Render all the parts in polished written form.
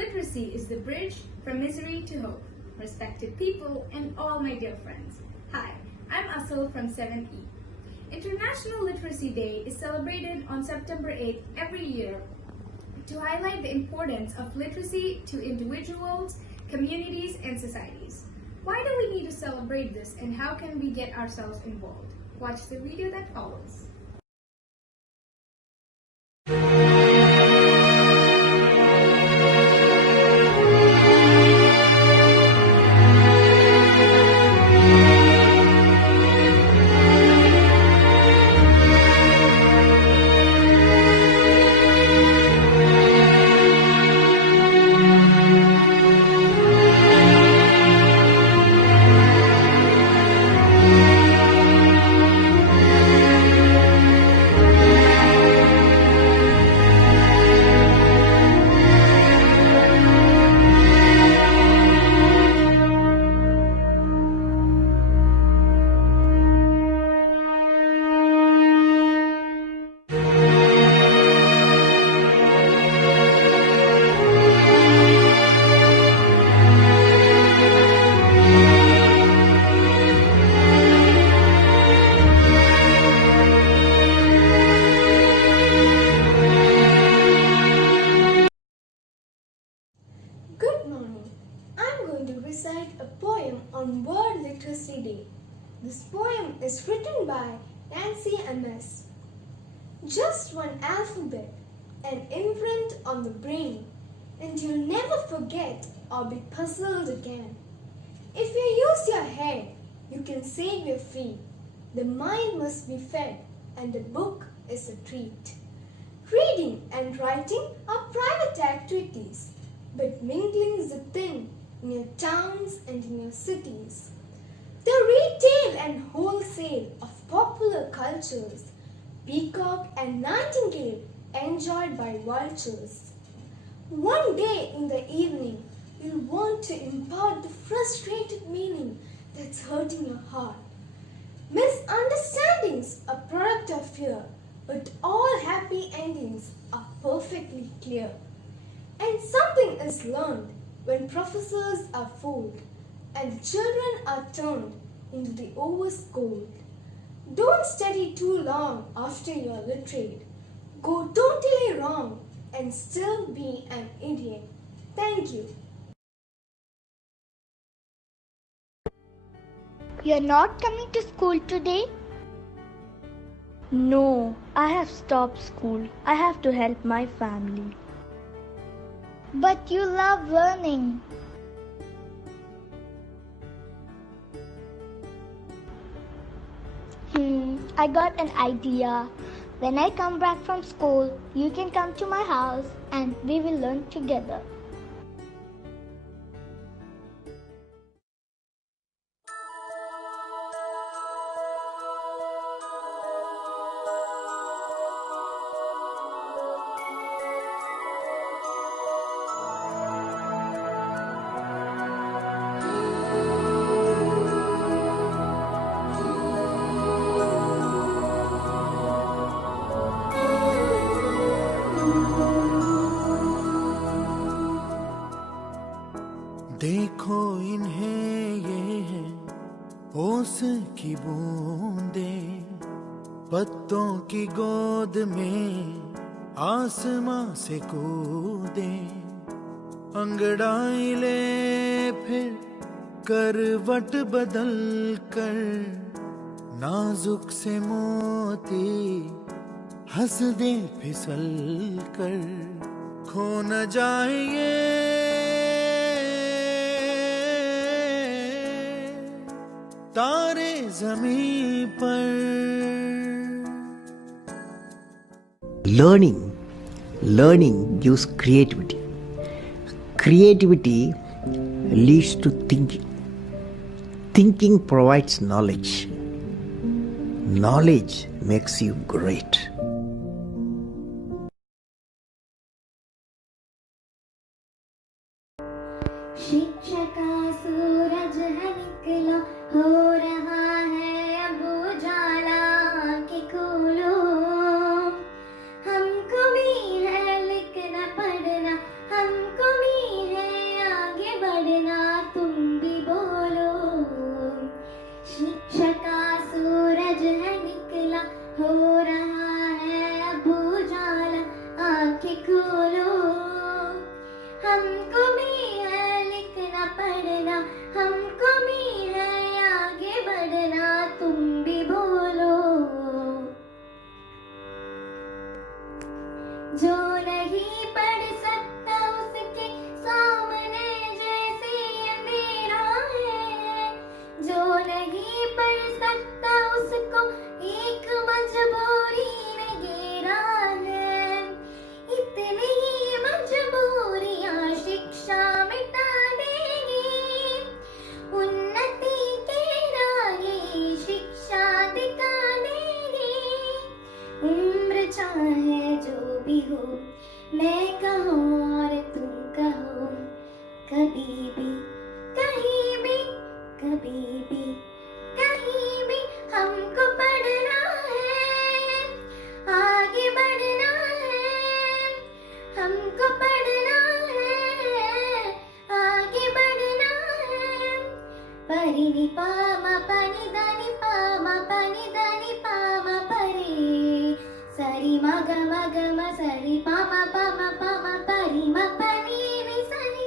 Literacy is the bridge from misery to hope. Respected people and all my dear friends. Hi, I'm Asal from 7E. International Literacy Day is celebrated on September 8th every year to highlight the importance of literacy to individuals, communities, and societies. Why do we need to celebrate this, and how can we get ourselves involved? Watch the video that follows. Good morning. I'm going to recite a poem on World Literacy Day. This poem is written by Nancy M.S. Just one alphabet, an imprint on the brain, and you'll never forget or be puzzled again. If you use your head, you can save your feet. The mind must be fed, and a book is a treat. Reading and writing are private activities, but mingling is a thing in your towns and in your cities. The retail and wholesale of popular cultures, peacock and nightingale enjoyed by vultures. One day in the evening, you'll want to impart the frustrated meaning that's hurting your heart. Misunderstandings are product of fear, but all happy endings are perfectly clear. And something is learned when professors are fooled and the children are turned into the overschooled. Don't study too long after you're literate. Go totally wrong and still be an idiot. Thank you. You're not coming to school today? No, I have stopped school. I have to help my family. But you love learning. I got an idea. When I come back from school, you can come to my house and we will learn together. देखो इन्हें ये है ओस की बूंदें, पत्तों की गोद में आसमां से कूदे, अंगड़ाई ले फिर करवट बदल कर, नाजुक से मोती हंस दे फिसल कर, खो न जाए ये तारे ज़मीं पर. Learning gives creativity. Creativity leads to thinking. Thinking provides knowledge. Knowledge makes you great. शिक्षा का सूरज है निकला, हो रहा है अब उजाला, आँखें खोलो, हमको भी है लिखना पढ़ना, हमको भी है जो भी हो, मैं कहूँ और तुम कहो, कभी भी कहीं भी कभी भी कहीं भी हमको पढ़ना है, आगे बढ़ना है, हमको पढ़ना है, आगे बढ़ना है। परी नि पा मा पा नि दा नि पा मा पा नि दा नि पा मा परे, सरी मा ग म सरी पा मा परी मा पा नि नि सरी.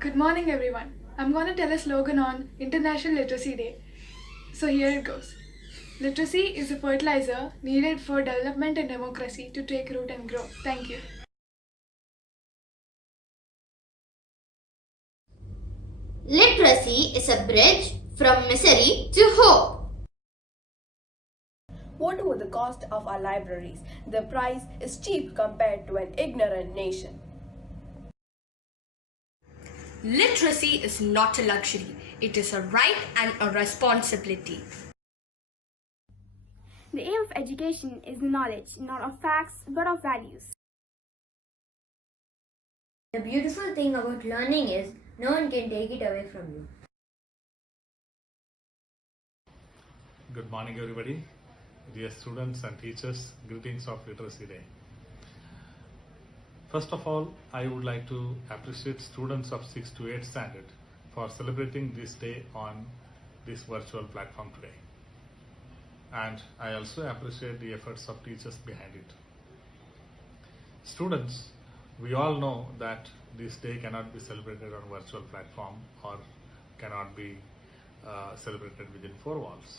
Good morning, everyone. I'm going to tell a slogan on International Literacy Day. So here it goes. Literacy is a fertilizer needed for development and democracy to take root and grow. Thank you. Literacy is a bridge from misery to hope. Whatever the cost of our libraries, the price is cheap compared to an ignorant nation. Literacy is not a luxury, it is a right and a responsibility. The aim of education is knowledge, not of facts, but of values. The beautiful thing about learning is no one can take it away from you. Good morning, everybody. Dear students and teachers, greetings of Literacy Day. First of all, I would like to appreciate students of 6th to 8th standard for celebrating this day on this virtual platform today. And I also appreciate the efforts of teachers behind it. Students, we all know that this day cannot be celebrated on virtual platform or cannot be celebrated within four walls.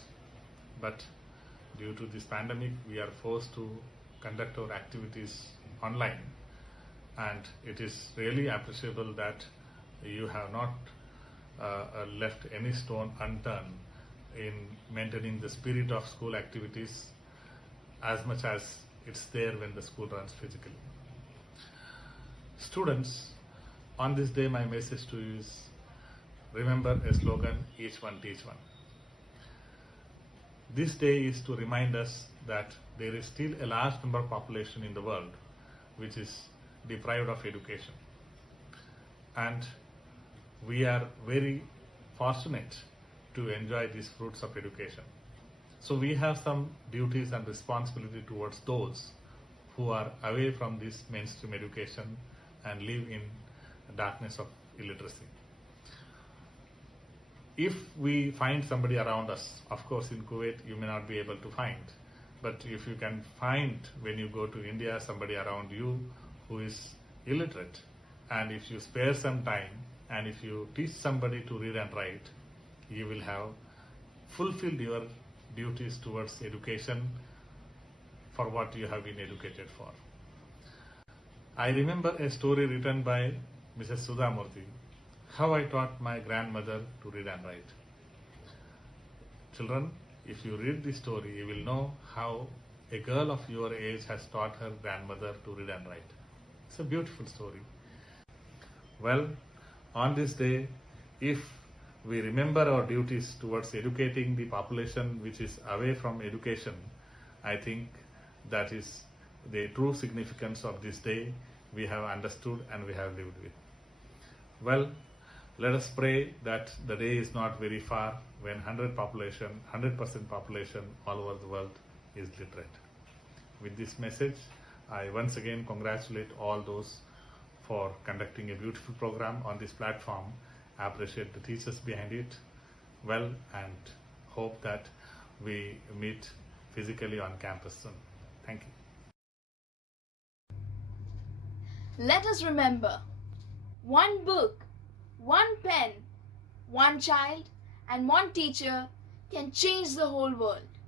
But due to this pandemic, we are forced to conduct our activities online. And it is really appreciable that you have not left any stone unturned in maintaining the spirit of school activities as much as it's there when the school runs physically. Students, on this day my message to you is remember a slogan, each one teach one. This day is to remind us that there is still a large number of population in the world which is deprived of education, and we are very fortunate to enjoy these fruits of education. So we have some duties and responsibility towards those who are away from this mainstream education and live in darkness of illiteracy. If we find somebody around us, of course in Kuwait you may not be able to find, but if you can find when you go to India somebody around you who is illiterate, and if you spare some time and if you teach somebody to read and write, you will have fulfilled your duties towards education for what you have been educated for. I remember a story written by Mrs. Sudhamurthy, how I taught my grandmother to read and write. Children, if you read this story, you will know how a girl of your age has taught her grandmother to read and write. It's a beautiful story. Well, on this day, if we remember our duties towards educating the population which is away from education, I think that is the true significance of this day we have understood and we have lived with. Well, let us pray that the day is not very far when 100% population all over the world is literate. With this message, I once again congratulate all those for conducting a beautiful program on this platform. I appreciate the teachers behind it well and hope that we meet physically on campus soon. Thank you. Let us remember, one book, one pen, one child, and one teacher can change the whole world.